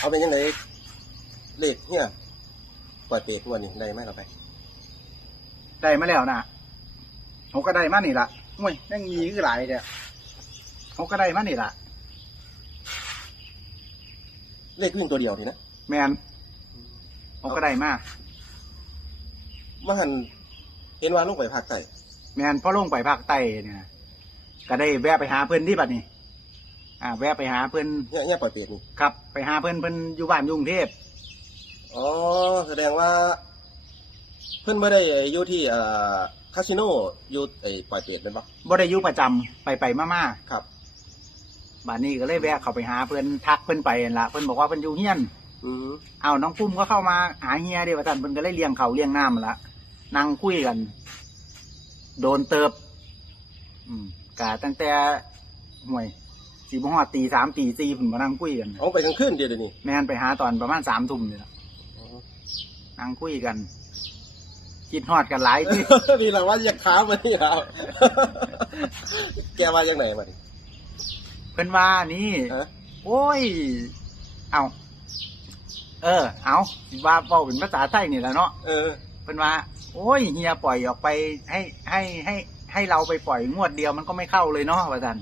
เอาเป็นยังไงเลขเนี่ยปล่อยเปรตงวดนี้ได้ไหมเราไป ได้มาแล้วนะเขาก็ได้มานี่ละห่วยแม่งยีคือหลายเดียเขาก็ได้มานี่ละเลขวิ่งตัวเดียวนี่นะแมนเขาก็ได้มาว่าหันเห็นว่าลงไปภาคใต้แมนพอลงไปภาคใต้เนี่ยก็ได้แวะไปหาเพื่อนที่บัดนี้ อ่าแวะไปหาเพื่อนเนี่ยเนี่ยปล่อยเปรตนี่ครับ ไปหาเพื่อนเพื่อนอยู่บ้านอยกรุงเทพอ๋อแสดงว่า เพิ่นไม่ได้อยู่ที่เอ่อคาสิโนอยู่ไอ้ปล่อยเปรตเป็นปะบ่ได้อยู่ประจำไปไปมาครับ ๆบ้านนี้ก็เลยแวะเข้าไปหาเพื่อนทักเพื่อนไปนั่นละเพื่อนบอกว่าเพื่อนอยู่เฮียน อืมเอาน้องปุ้มก็เข้ามาหาเฮียเดียวกันเพิ่นก็เลยเลี้ยงเขาวเลี้ยงน้ำมาละนั่งคุยกัน โดนเติบ อืมกะตั้งแต่ห่วย สี่โมงอดตีสามตีสี่ผมมานั่งคุยกันเอาไปกลางคืนเดียวเดี๋ยวนี้แม่นไปหาตอนประมาณสามทุ่มเนี่ยอ๋อนั่งคุยกัน คิดฮอดกันหลายที่นี่แหละว่าอยากถามมานี่ครับแกว่าจังไหนมาดิเพิ่นว่านี่ฮะโอ้ย เอาเออ เอาว่าเว้าเป็นภาษาไทยนี่แหละเนาะเออเพิ่นว่า โอ้ยเฮียปล่อยออกไปให้ให้ให้ให้เราไปปล่อยงวดเดียวมันก็ไม่เข้าเลยเนาะว่าซั่น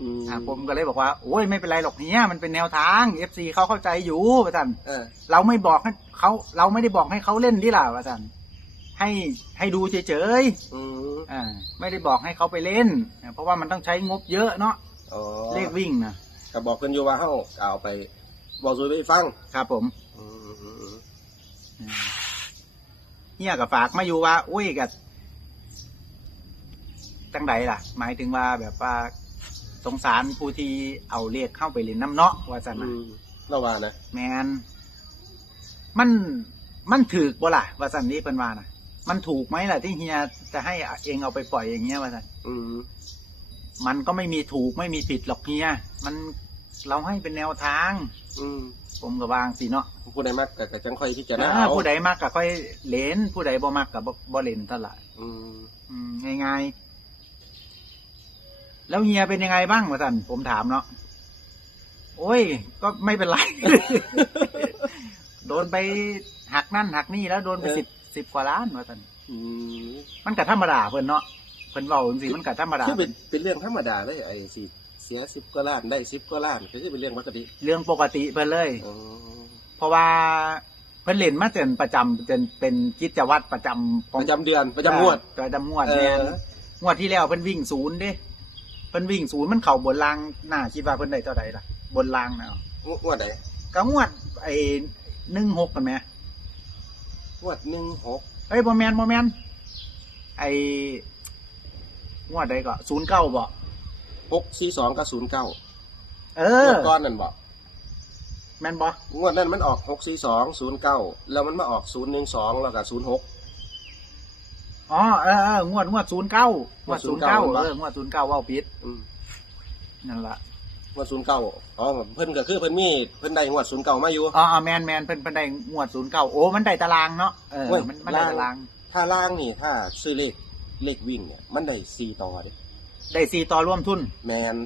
อืมอ่าผมก็เลยบอกว่าโอ้ยไม่เป็นไรหรอกเฮียมันเป็นแนวทาง FC เขาเข้าใจอยู่ว่าซั่นเออ เราไม่บอกให้เขาเราไม่ได้บอกให้เขาเล่นดิล่ะว่าซั่นให้ให้ดูเฉยอืมๆอ่าไม่ได้บอกให้เขาไปเล่นอ่าเพราะว่ามันต้องใช้งบเยอะเนาะอ๋อเลขวิ่งนะก็บอกเพิ่นอยู่ว่าเฮาเอาไปบอกสู่ไปฟังครับผม อืมอืมอืมอืมเฮียกับฝากมาอยู่ว่า อุ้ยกับจังใดล่ะ หมายถึงว่าแบบว่า สงสารผู้ที่เอาเลขเข้าไปเล่นน้ำเนาะว่าสันอืนะมเราว่านะแมนมันมันถูกบ่ล่ะว่าสันนี้เป็นว่านะมันถูกไหมล่ะที่เฮียจะให้เองเอาไปปล่อยอย่างเงี้ยว่าสันอืมมันก็ไม่มีถูกไม่มีผิดหรอกเฮียมันเราให้เป็นแนวทาง อืมผมก็วางสิเนาะผู้ใดมากก็ก็จังค่อยที่จะนะอ่าผู้ใดมากก็ค่อยเล่นผู้ใดบ่มากก็บ่บ่เล่นเท่าไหร่อืมอืมง่ายๆ แล้วเฮียเป็นยังไงบ้างวะท่านผมถามเนาะโอ้ย ก็ไม่เป็นไร โดนไปหักนั่นหักนี่แล้วโดนไปสิบสิบกว่าล้านวะท่านอืมมันก็ธรรมดาเพิ่นเนาะเพิ่นเว้าจังซี่มันก็ธรรมดาคือเป็นเป็นเรื่องธรรมดาเลยไอ้สิเสียสิบกว่าล้านได้สิบกว่าล้านก็คือเป็นเรื่องปกติ เรื่องปกติเพิ่นเลยอ๋อเพราะว่าเพิ่นเล่นมาจนประจำจนเป็นกิจวัตรประจำขปองระจำเดือนประจำงวดประจำงวดเอแม่นองวดที่แล้วเพิ่นวิ่งศูนย์เด้ เพิ่นวิ่งศูนย์มันเข่าบนรางหน้าคิดว่าเพิ่นได้เท่าใดล่ะ บนรางนะงวดไหนก็งวดไอ้หนึ่งหกกันไหมงวดหนึ่งหกเอ้ยบ่แมนบ่แมนไอ้งวดใดก็ศูนย์เก้าบ่หกสี่สองกับศูนย์เก้าเองอวดก้อนนั่นบอกแมนบ่งวดนั้นมันออกหกสี่สองศูนย์เก้าแล้วมันมาออกศูนย์หนึ่งสองแล้วก็ศูนย์หก อ๋อเออเอองวดงวดศูนย์เก้างวดศูนย์เก้า09เอองวดศูนย์เก้าว่าผิดนั่นล่ะงวดศูนย์เก้าอ๋อเพิ่นก็คือเพิ่นมีเพิ่นได้งวดศูนย์เก้ามาอยู่อ๋ออ๋อแมนแมนเพิ่นเพิ่นได้งวดศูนย์เก้าโอ้มันได้ตารางเนาะเออเว้ยมันมันได้ล่างตาราง ถ้าล่างนี่ถ้าซื้อเลขเลขวิ่งเนี่ยมันได้สี่ต่อเด้ได้สี่ต่อร่วมทุน แมน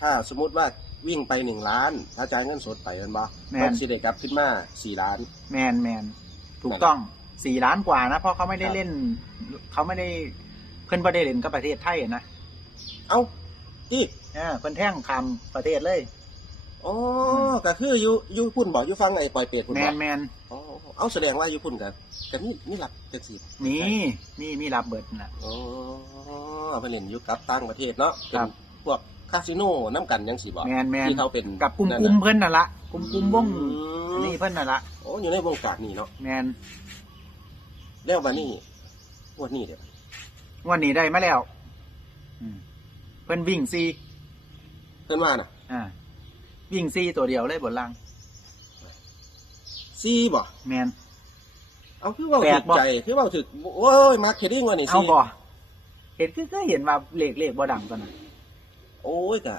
ถ้าสมมุติว่าวิ่งไปหนึ่งล้าน ถ้าจ่ายเงินสดไปมันบ่แม่นมันสิได้กลับขึ้นมาสี่ล้าน แมนแมนถูกต้อง สี่ล้านกว่านะเพราะเขาไม่ได้ครับเล่นเขาไม่ได้เพิ่นบ่ได้เล่นกับประเทศไทยอะนะเอ้าอีกเออเพิ่นแท่งคำประเทศเลยอ๋อก็คืออยู่อยู่พุ่นบอกอยู่ฟังไอ้ปล่อยเป็ดพุ่นแมบนอกแมนอ๋อเอาแสดงว่าอยู่พุ่นกับกับนี่นี่หลับจังสี่มีมีมีรับเบิดน่ะอ๋อเอาไปเล่นอยู่กับต่างประเทศเนาะเป็ครันบพวกคาสิโนน้ำกันยังสี่บอกแมนแมนที่เขาเป็นกับกลุ่มนั่นกลุ่มน่ะเพิ่นน่ะละกลุ่มกลุ่มวงอืมนี่เพิ่นน่ะละโอ้อยู่ในวงการนี่เนาะแมน แล้ววันนี้งวดนี้เดี๋ยวงวันนี้ได้มาแล้วอืมเพิ่นวิ่งซีเพิ่นว่าน่ะ อ่า วิ่งซีตัวเดียวเลยบนล่างซี่บ่แมน เอาคือเว่าแปลถึกกบ่ ใจคือเว่าถึกโอ้ยมาร์คเทดดิ้งวันนี้เอาซี่บ่เห็นคือก็เห็นว่าเลขเลขบ่ดังตอนนั้นโอ้ยกะ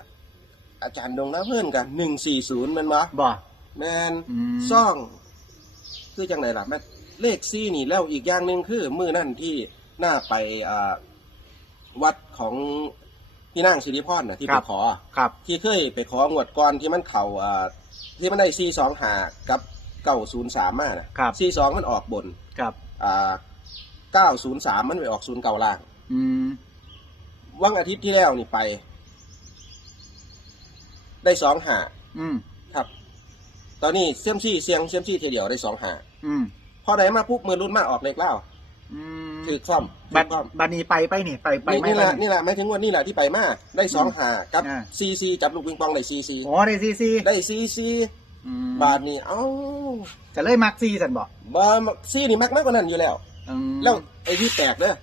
อาจารย์ดงนะเพื่อนกันหนึ่งสี่ศูนย์มันวะบ่ แมนอืม ซ่อง คือจังไหนล่ะแม่น เลขซี่นี่แล้วอีกอย่างหนึ่งคือมือนั่นที่หน้าไปอ่าวัดของพี่นางสิริพรน่ะที่ไปขอ ครับ ที่เคยไปของวดก่อนที่มันเข่าอ่าที่มันได้ซีสองหากับเก้าศูนย์สามมานะครับ ซีสองมันออกบนครับ อ่าเก้าศูนย์สามมันไปออกศูนย์เก้าล่าง อืม วันอาทิตย์ที่แล้วนี่ไป ได้สองหาอืม ครับ ตอนนี้เซียมซี่เสียงเซียมซี่ทีเดียวได้สองหาอืม พอไหนมาปุ๊บมือรุ่นมาออกเล็กเล่าอืมถือซ่อมถืบัดอซ่อมบัดนี้ไปไปนี่ไปไปนี่ไม่นี่ไปแหละนี่แหละไม่ถึงว่านี่แหละที่ไปมาได้สองหากับอ่าซีซีจับลูกปิงปองได้ซีซีอ๋อได้ซีซีได้ซีซีอืมบาทนี่เอ้าจะเลยมักซีสันบอกบาซีนี่มักมากกว่านั้นอยู่แล้วอืมแล้วไอ้ที่แตกเด้อ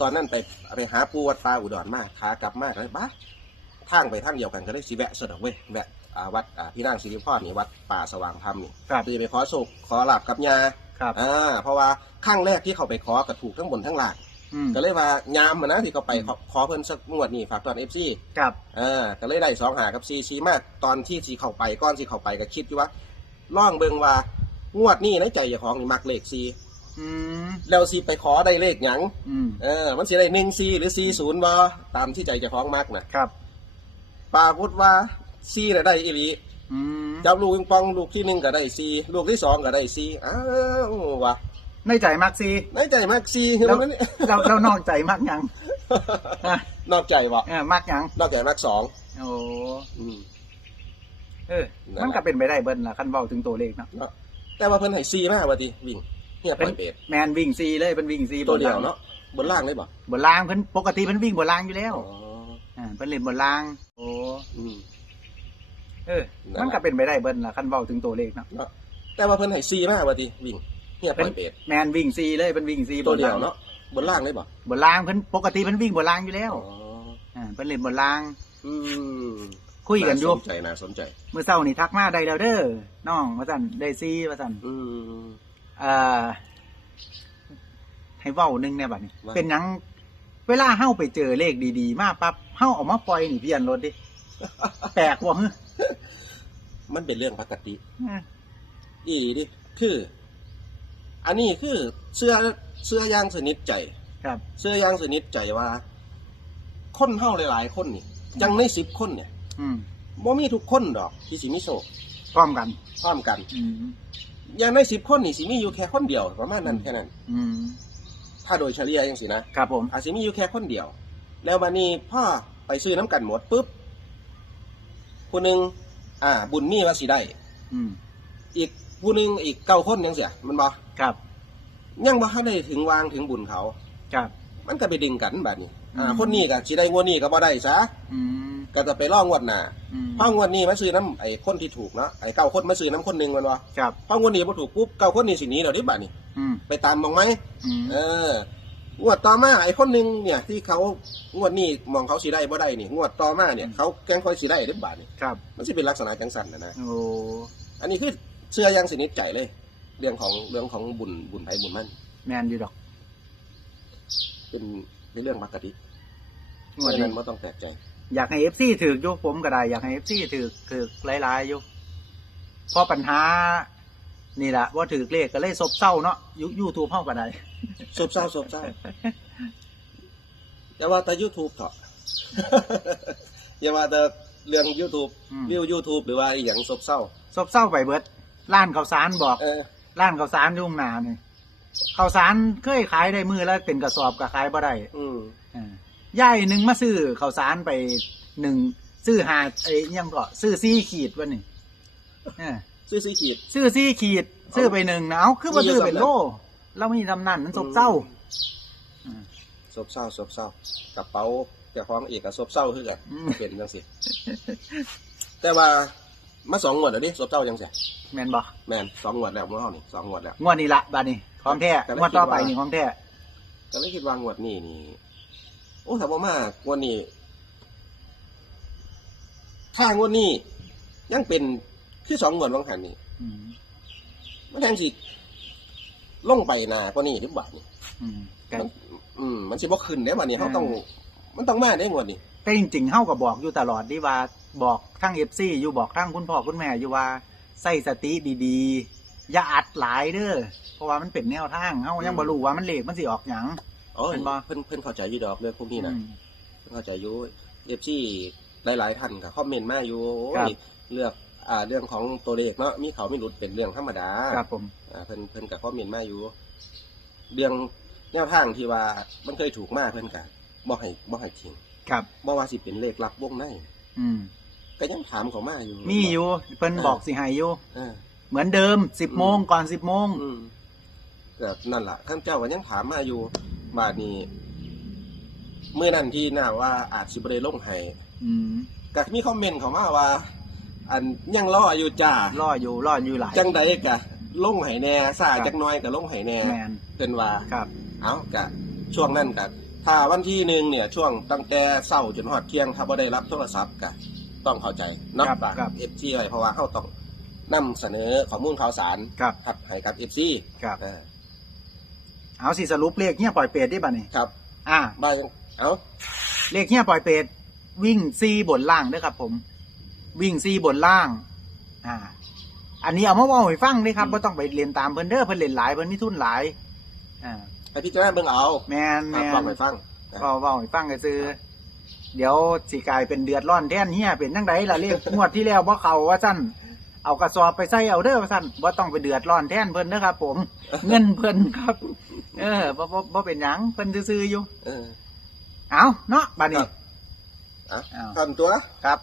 ตอนนั้นไปไปหาปูวัดปลาอุดรมาขากลับมาเลยบ้าทางไปทางเดียวกันก็เลยสิแวะสะดอกเว้ยแวะอ่าวัดอ่าพี่นางสิริพรนี่วัดป่าสว่างธรรมนี่ครับตีไปขอโศกขอลาบกับยา ครับอ่าเพราะว่าข้างแรกที่เขาไปขอก็ถูกทั้งบนทั้งล่างอืมก็เลยว่ายามมานะที่เขาไปขอขอเพิ่นสักงวดนี่ฝากตอนเอฟซีครับอ่าก็เลยได้สองหากับซีซีมากตอนที่สีเข้าไปก้อนสีเข้าไปก็คิดอยู่ว่าล่องเบิงว่างวดนี้ในใจเจ้าของนี่มักเลขซีอืมแล้วสีไปขอได้เลขหยังอืมเออมันสิได้หนึ่งซีหรือซีศูนย์บ่ตามที่ใจเจะคล้าของมักนะครับปรากฏว่าซีน่ะได้อีหลีอืม จับลูกปิงปองลูกที่หนึ่งก็ได้ซีลูกที่สองก็ได้ซีอ้าววะในใจมักซีในใจมักซีคือแล้วมันเราเรานอกใจมักหยังอะนอกใจบ่เออมักหยังนอกใจมักสองโอ้อืมเออนั่นแหละมันก็เป็นไปได้เบิ้ลล่ะคันเว้าถึงตัวเลขเนาะเนาะแต่ว่าเพิ่นให้ซีมากว่าติวิ่งเฮียปเป็ล่นอยเป็ดแมนวิ่งซีเลยเป็นวิ่งซีตัวเดียวเนาะบนล่างเลยบ่บนล่างเพิ่นปกติเพิ่นวิ่งบนล่างอยู่แล้วอ๋ออ่าเพิ่นเล่นบนล่างโอ้อืม เออนั่นแหละมันก็เป็นไปได้เบิ้ลล่ะคันเว้าถึงตัวเลขเนาะเนาะแต่ว่าเพิ่นให้ซีมากว่าติวิ่งเฮียปล่อยเป็ดแมนวิ่งซีเลยเป็นวิ่งซีตัวเดียวเนาะบนล่างเลยบ่บนล่างเพิ่นปกติเพิ่นวิ่งบนล่างอยู่แล้วอ๋ออ่าเพิ่นเล่นบนล่าง อืมคุยกันอยู่าสนใจน่าสนใจเมื่อเช้านี่ทักมาได้แล้วเด้อน้องว่าซั่นได้ซีว่าซั่นอืมเอ่อให้เว้าหนึงแน่บัดนี้ว่าเป็นหยังเวลาเฮาไปเจอเลขดีๆ มาปั๊บเฮาเออกมาปล่อยนี่เพี้ยนรถดิแปลกบ่ฮึ มันเป็นเรื่องปกติอะอีดิคือ อันนี้คือเสื้อเสื้อย่างสนิทใจ ครับ เสื้อย่างสนิทใจว่า คนเฮาหลาย ๆ คนนี่จังในสิบคนเนี่ยอืมบ่มีทุกคนดอกที่สิมีโชคพร้อมกัน พร้อมกัน อืม อย่างในสิบคนนี่สิมีอยู่แค่คนเดียวประมาณนั้นแค่นั้น อืมถ้าโดยเฉลี่ยจังสินะครับผมอาจสิมีอยู่แค่คนเดียว แล้วบัดนี้พ่อไปซื้อน้ำกันหมดปุ๊บ ผู้หนึ่งอ่า บุญมีว่าสิได้ อืมอีกผู้หนึ่งอีกเก้าคนยังเสียมันบ่ครับยังบ่ทันได้ถึงวางถึงบุญเขา ครับ มันก็ไปดึงกันแบบนี้ อ่า อืม คนนี้ก็สิได้งวดนี้ก็บ่ได้ซะอืมก็จะไปล่องวดหน้าอืมพองวดนี้มาซื้อน้ำไอ้คนที่ถูกเนาะไอ้เก้าคนมาซื้อน้ำคนหนึ่งมันวะครับ พองวดนี้บ่ถูกปุ๊บเก้าคนนี้สิหนีเราดิบัดนี้ อืมไปตามมองไหมอืมเออ งวดต่อมาไอ้คนหนึ่งเนี่ย ที่เขางวดนี้มองเขาสิได้บ่ได้นี่งวดต่อมาเนี่ยเขาแกล้งคอยสิได้ดิบัดนี่ครับ มันสิเป็นลักษณะจังสันนะนะโอ้อันนี้คือเชื่ออยังสนิทใจเลย เรื่องของเรื่องของบุญบุญไผบุญมันแมนอยู่ดอก เป็นเป็นเรื่องปกติงเพวดราะฉะนี้นั้นไม่ต้องแปลกใจ อยากให้เอฟซีถือกอยู่ผมก็ได้ อยากให้เอฟซีถือกถือกหลายๆอยู่เพราะปัญหา นี่แหละว่าถือกเลขก็เลยซบเศร้าเนาะยูยูทูบเข้าก็ได้ซบเศร้าซบเศร้าอย่าว่าแต่ยูทูบเถอะอย่าว่าแต่เรื่อง YouTube อืมวิว YouTube หรือว่าอหย่างซบเศร้าซบเศร้าไปเบิดร้านข้าวสารบอกเออร้านข้าวสารอยุ่ข้างหนานี่ข้าวสารเคยขายได้มือแล้วเป็นกระสอบก็ขายบ่ได้อืมอ่าย่ายหนึ่งมาซื้อข้าวสารไปหนึ่งซื้อหาไอ้อิหยังก็ซื้อซี่ขีดวันนี้อ่า ซื้อซีขีด ซื้อซี่ขีด ซื้อไปหนึ่งนะเอาคือว่าซื้อเป็นโลเราไม่มีทำนั่นมันซบเศร้าอ่าซบเศร้าซบเศร้ากระเป๋าเจ้าของเอกกับซบเศร้าคือกันอืมเป็นจังสิแต่ว่ามาสองงวดแล้วดิซบเศร้าจังสิแมนบอกแม่นสองงวดแล้วเมื่อเฮานี่สองงวดแล้ว งวดนี้ละบาดนี้ของแท้แต่ละงวดต่อไปคิดว่านี่ของแท้ก็เลยคิดว่างวดนี้นี่ โอ้ถามว่ามากงวดนี้ถ้างวดนี้ยังเป็น คือสองงวดบางหันนี่อืมมันแทงสิลงไปหนากว่านี้หรือบ่านี่อืมแต่มันอืมมันสิบ่ขึ้นเด้บัดนี้เขาต้องมันต้องมาได้งวดนี้ แต่จริงๆเฮาก็บอกอยู่ตลอดดีว่าบอกทั้งเอฟซีอยู่บอกทั้งคุณพ่อคุณแม่อยู่ว่าใส่สติดีๆ อย่าอัดหลายเด้อเพราะว่ามันเป็นแนวทางเฮายังบ่รู้ว่ามันเลขมันสิออกหยังอ๋อเป็นบ่ เพิ่นเพิ่นเข้าใจอยู่ดอกเรื่องพวกนี้นะอืม เพิ่นเข้าใจอยู่เอฟซีหลายๆท่านก็คอมเมนต์มาอยู่โอ้ครับยเลือก อ่าเรื่องของตัวเลขเนาะมีเขามีหลุดเป็นเรื่องธรรมดาครับผม อ่าเพิ่นเพิ่นกับคอมเมนต์มาอยู่ เรื่องแนวทางที่ว่ามันเคยถูกมากเพิ่นกับบ่ให้บ่ให้ทิ้งครับ บ่ว่าสิเป็นเลขลับวงในอืมก็ยังถามเขามาอยู่มีอยู่เพิ่นบอกสิให้อยู่เออเหมือนเดิมสิบโมงก่อนสิบโมงอืมก็นั่นล่ะท่านเจ้าก็ยังถามมาอยู่บาดนี้เมื่อนั้นที่น่าว่าอาจสิบ่ได้ลงให้อืม ก็มีคอมเมนต์เขามาว่า อันยังรออยู่จ้ารออยู่รออยู่หลาย จังใดกะลงให้แน่ซาครับจักหน้อยก็ลงให้แน่แมนเป็นว่าครับ เอากะช่วงนั้นกะถ้าวันที่หนึ่งเนี่ยช่วงตั้งแต่เช้าจนฮอดเที่ยงถ้าบ่ได้รับโทรศัพท์กะต้องเข้าใจเนาะครับฝากครับเอฟซีไว้เพราะว่าเขาต้องนำเสนอข้อมูลข่าวสารครับครับให้กับเอฟซีครับอ่าเอาสิสรุปเลขเฮียปล่อยเป็ดได้ป่ะนี่ครับ อ่าบ้างเอาเลขเฮียปล่อยเป็ดวิ่งซีบนล่างเด้อครับผม วิ่งซีบนล่าง อ่า อันนี้เอามาเว่าให้ฟังเด้ครับว่าต้องไปเรียนตามเพิ่นเด้อเพิ่นเรียนหลายเพิ่นมีทุนหลาย อ่าให้พิจารณาเบิ่งเอาแมนแมครับฟังนไปฟังเว้าเว้าให้ฟังก็ซื้อเดี๋ยวสิกลายเป็นเดือดร้อนแทนเฮียเป็นจังไดล่ะเรียก งวดที่แล้วบ่เข้าว่าซั่นเอากระสอบไปใส่เอาเด้อว่าซั่นบ่ต้องไปเดือดร้อนแทนเพิ่นเด้อครับ ผม เงินเพิ่นครับ เออบ่บ่บ่เป็นหยังเพิ่นซื่อๆอยู่เออ เอาเนาะบัดนี้ครับอะอ้าวทำตัวครับ